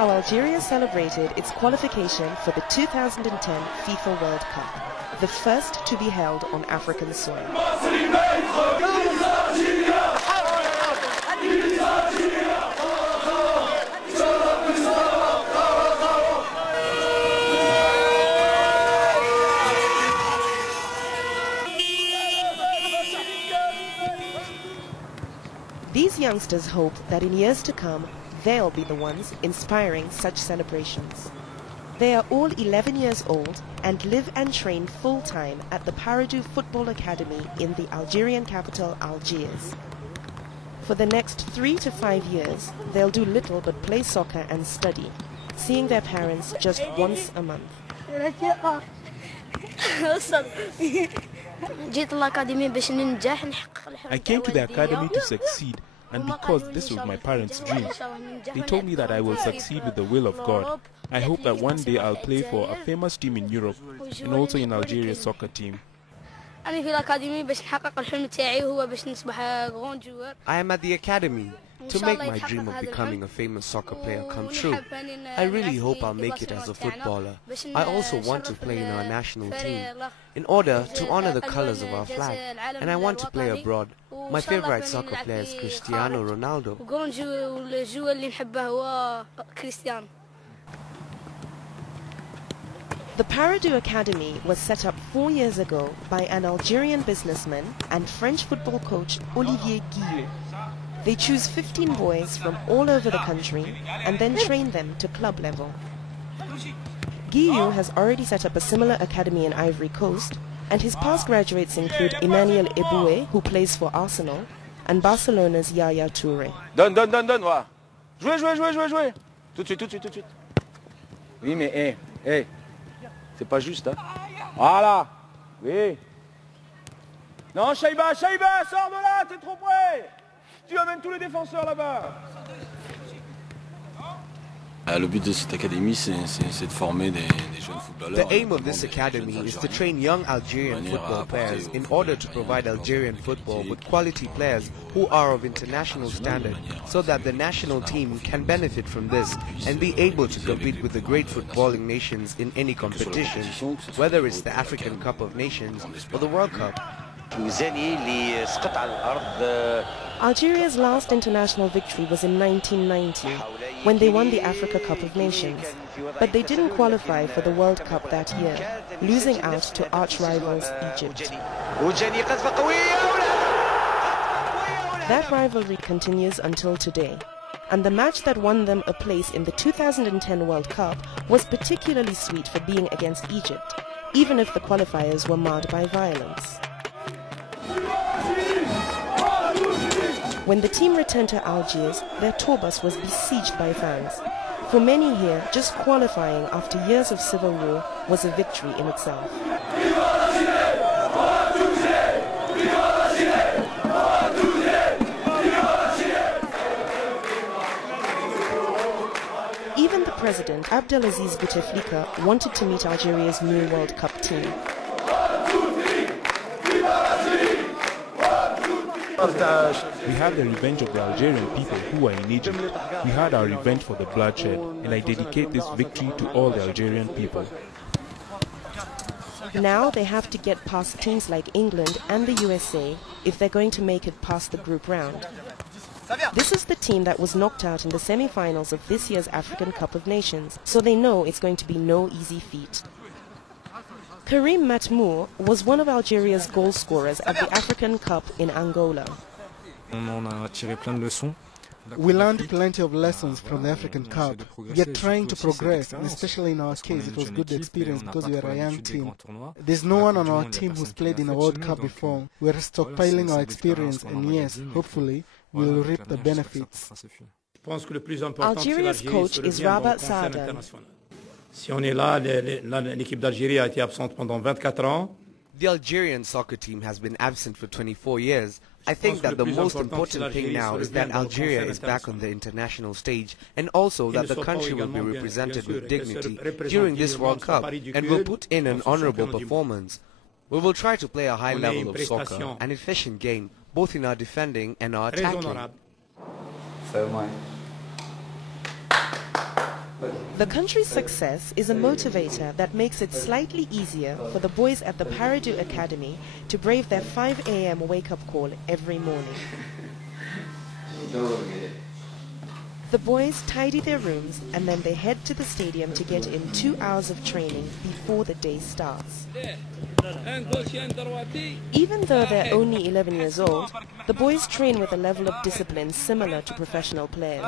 how Algeria celebrated its qualification for the 2010 FIFA World Cup, the first to be held on African soil. These youngsters hope that in years to come, they'll be the ones inspiring such celebrations. They are all 11 years old and live and train full-time at the Paradou Football Academy in the Algerian capital, Algiers. For the next 3 to 5 years, they'll do little but play soccer and study, seeing their parents just once a month. I came to the academy to succeed, and because this was my parents' dream. They told me that I will succeed with the will of God. I hope that one day I'll play for a famous team in Europe and also in Algeria's soccer team. I am at the academy to make my dream of becoming a famous soccer player come true. I really hope I'll make it as a footballer. I also want to play in our national team in order to honor the colors of our flag, and I want to play abroad. My favorite soccer player is Cristiano Ronaldo. The Paradou Academy was set up 4 years ago by an Algerian businessman and French football coach Olivier Guillou. They choose 15 boys from all over the country and then train them to club level. Guillou has already set up a similar academy in Ivory Coast, and his past graduates include Emmanuel Eboué, who plays for Arsenal, and Barcelona's Yaya Touré. Donne, voilà. Jouez. Tout de suite. Oui, mais c'est pas juste, hein. Voilà. Oui. Non, Shaïba, sors de là, t'es trop près. Tu amènes tous les défenseurs là-bas. Le but de cette académie, c'est de former des jeunes footballeurs. The aim of this academy is to train young Algerian football players in order to provide Algerian football with quality players who are of international standard, so that the national team can benefit from this and be able to compete with the great footballing nations in any competition, whether it's the African Cup of Nations or the World Cup. Algeria's last international victory was in 1990, when they won the Africa Cup of Nations, but they didn't qualify for the World Cup that year, losing out to arch-rivals Egypt. That rivalry continues until today, and the match that won them a place in the 2010 World Cup was particularly sweet for being against Egypt, even if the qualifiers were marred by violence. When the team returned to Algiers, their tour bus was besieged by fans. For many here, just qualifying after years of civil war was a victory in itself. Even the president, Abdelaziz Bouteflika, wanted to meet Algeria's new World Cup team. We had the revenge of the Algerian people who are in Egypt. We had our revenge for the bloodshed, and I dedicate this victory to all the Algerian people. Now they have to get past teams like England and the USA if they're going to make it past the group round. This is the team that was knocked out in the semi-finals of this year's African Cup of Nations, so they know it's going to be no easy feat. Karim Matmour was one of Algeria's goal scorers at the African Cup in Angola. We learned plenty of lessons from the African Cup. We are trying to progress, and especially in our case, it was good experience because we are a young team. There's no one on our team who's played in a World Cup before. We are stockpiling our experience, and yes, hopefully, we will reap the benefits. Algeria's coach is Rabat Saadane. Si on est là, l'équipe d'Algérie a été absente pendant 24 ans. The Algerian soccer team has been absent for 24 years. I think that the most important thing now is that Algeria is back on the international stage, and also that the country will be represented with dignity during this World Cup and will put in an honorable performance. We will try to play a high level of soccer, an efficient game, both in our defending and our attacking. The country's success is a motivator that makes it slightly easier for the boys at the Paradou Academy to brave their 5 a.m. wake-up call every morning. The boys tidy their rooms and then they head to the stadium to get in 2 hours of training before the day starts. Even though they're only 11 years old, the boys train with a level of discipline similar to professional players.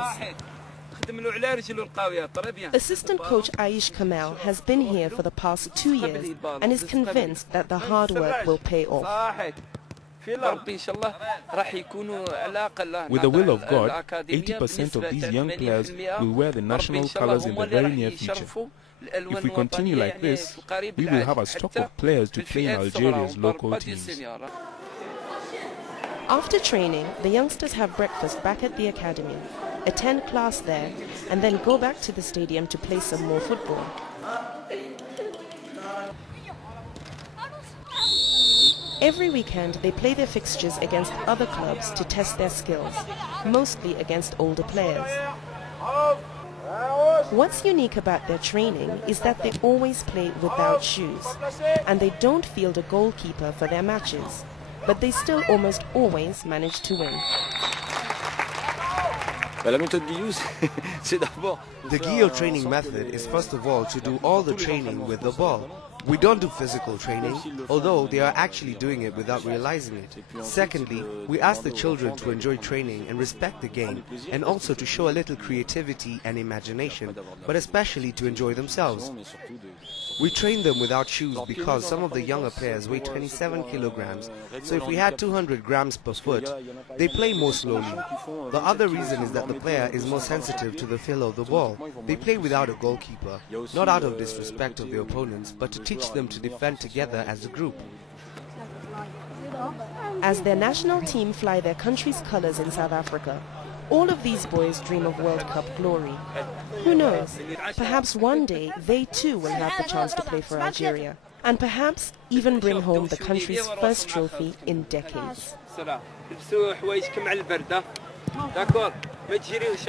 Assistant coach Aish Kamel has been here for the past 2 years and is convinced that the hard work will pay off. With the will of God, 80% of these young players will wear the national colors in the very near future. If we continue like this, we will have a stock of players to play in Algeria's local teams. After training, the youngsters have breakfast back at the academy, attend class there, and then go back to the stadium to play some more football. Every weekend, they play their fixtures against other clubs to test their skills, mostly against older players. What's unique about their training is that they always play without shoes, and they don't field a goalkeeper for their matches, but they still almost always manage to win. The Guillot training method is first of all to do all the training with the ball. We don't do physical training, although they are actually doing it without realizing it. Secondly, we ask the children to enjoy training and respect the game, and also to show a little creativity and imagination, but especially to enjoy themselves. We train them without shoes because some of the younger players weigh 27 kilograms, so if we had 200 grams per foot, they play more slowly. The other reason is that the player is more sensitive to the feel of the ball. They play without a goalkeeper, not out of disrespect of the opponents, but to teach them to defend together as a group. As their national team fly their country's colors in South Africa, all of these boys dream of World Cup glory. Who knows? Perhaps one day they too will have the chance to play for Algeria, and perhaps even bring home the country's first trophy in decades. لبسوا حوايجكم على البرده داكور ما تجريوش